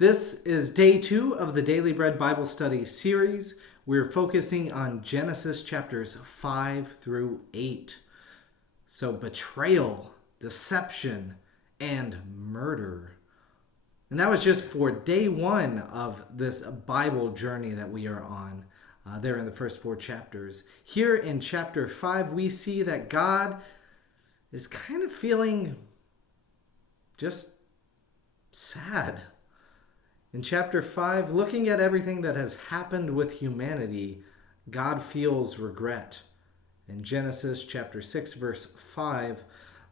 This is day 2 of the Daily Bread Bible Study series. We're focusing on Genesis chapters 5 through 8. So, betrayal, deception, and murder. And that was just for day 1 of this Bible journey that we are on, there in the first 4 chapters. Here in chapter 5, we see that God is kind of feeling just sad. In chapter 5, looking at everything that has happened with humanity, God feels regret. In Genesis chapter 6, verse 5,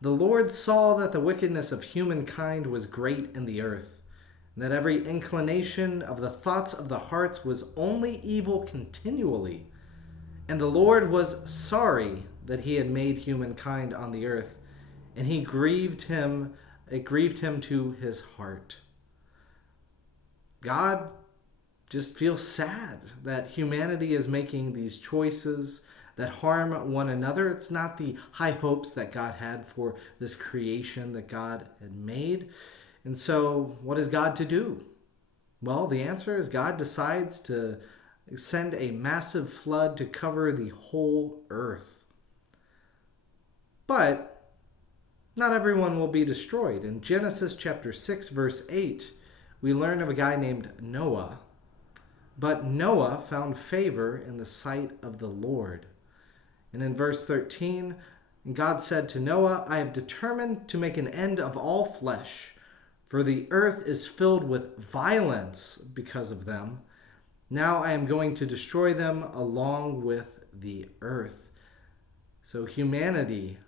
the Lord saw that the wickedness of humankind was great in the earth, and that every inclination of the thoughts of the hearts was only evil continually. And the Lord was sorry that he had made humankind on the earth, and it grieved him to his heart. God just feels sad that humanity is making these choices that harm one another. It's not the high hopes that God had for this creation that God had made. And so, what is God to do? Well, the answer is God decides to send a massive flood to cover the whole earth. But not everyone will be destroyed. In Genesis chapter 6, verse 8, we learn of a guy named Noah. But Noah found favor in the sight of the Lord. And in verse 13, God said to Noah, I have determined to make an end of all flesh, for the earth is filled with violence because of them. Now I am going to destroy them along with the earth. So humanity,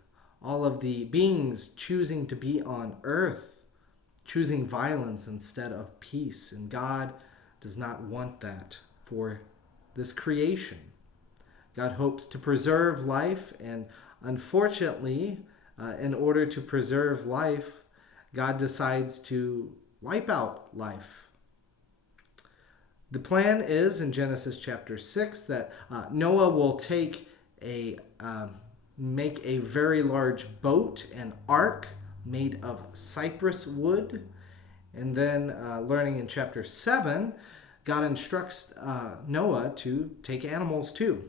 all of the beings choosing to be on earth, choosing violence instead of peace. And God does not want that for this creation. God hopes to preserve life, and unfortunately, in order to preserve life, God decides to wipe out life. The plan is in Genesis chapter 6 that Noah will make a very large boat, an ark, made of cypress wood. And then learning in chapter 7, God instructs Noah to take animals too.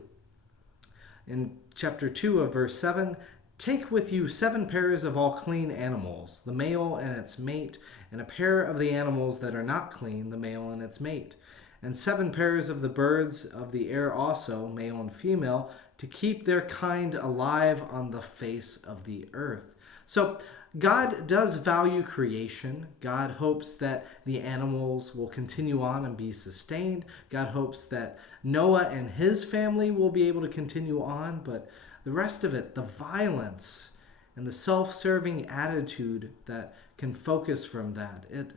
In chapter 2 of verse 7, take with you 7 pairs of all clean animals, the male and its mate, and a pair of the animals that are not clean, the male and its mate, and 7 pairs of the birds of the air also, male and female, to keep their kind alive on the face of the earth. So God does value creation. God hopes that the animals will continue on and be sustained. God hopes that Noah and his family will be able to continue on. But the rest of it, the violence and the self-serving attitude that can focus from that, it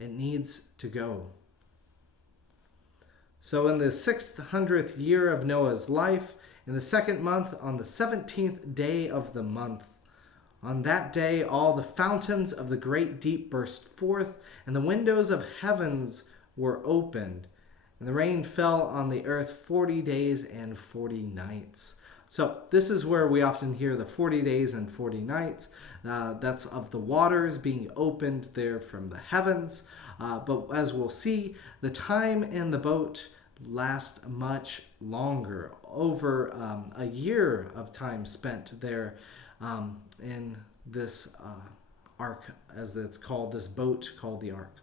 needs to go. So in the 600th year of Noah's life, in the 2nd month, on the 17th day of the month, on that day, all the fountains of the great deep burst forth, and the windows of heavens were opened, and the rain fell on the earth 40 days and 40 nights. So this is where we often hear the 40 days and 40 nights. That's of the waters being opened there from the heavens. But as we'll see, the time in the boat lasts much longer, over a year of time spent there in this ark, as it's called, this boat called the ark.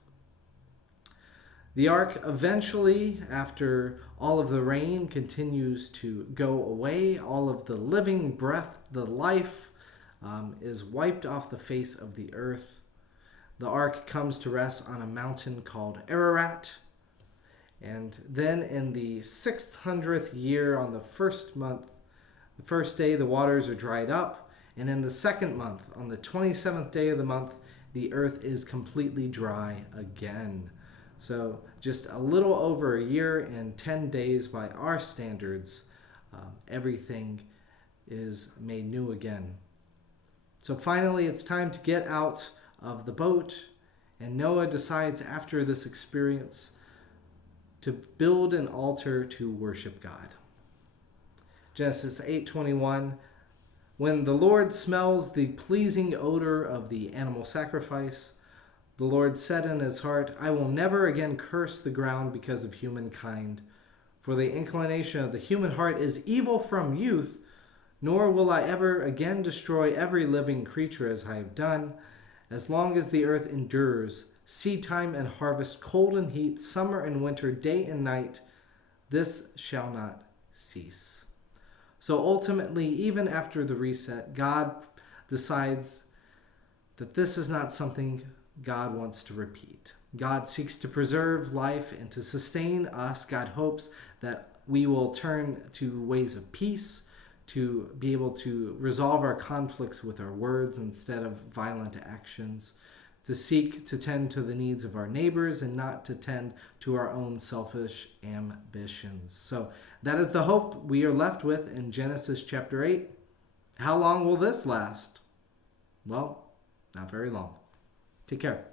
The ark eventually, after all of the rain continues to go away, all of the living breath, the life, is wiped off the face of the earth. The ark comes to rest on a mountain called Ararat. And then in the 600th year, on the 1st month, the 1st day, the waters are dried up. And in the 2nd month, on the 27th day of the month, the earth is completely dry again. So just a little over a year and 10 days by our standards, everything is made new again. So finally, it's time to get out of the boat. And Noah decides after this experience to build an altar to worship God. Genesis 8:21, when the Lord smells the pleasing odor of the animal sacrifice, The Lord said in his heart, I will never again curse the ground because of humankind. For the inclination of the human heart is evil from youth, nor will I ever again destroy every living creature as I have done. As long as the earth endures, seed time and harvest, cold and heat, summer and winter, day and night, this shall not cease. So ultimately, even after the reset, God decides that this is not something God wants to repeat. God seeks to preserve life and to sustain us. God hopes that we will turn to ways of peace, to be able to resolve our conflicts with our words instead of violent actions, to seek to tend to the needs of our neighbors and not to tend to our own selfish ambitions. So that is the hope we are left with in Genesis chapter 8. How long will this last? Well, not very long. Take care.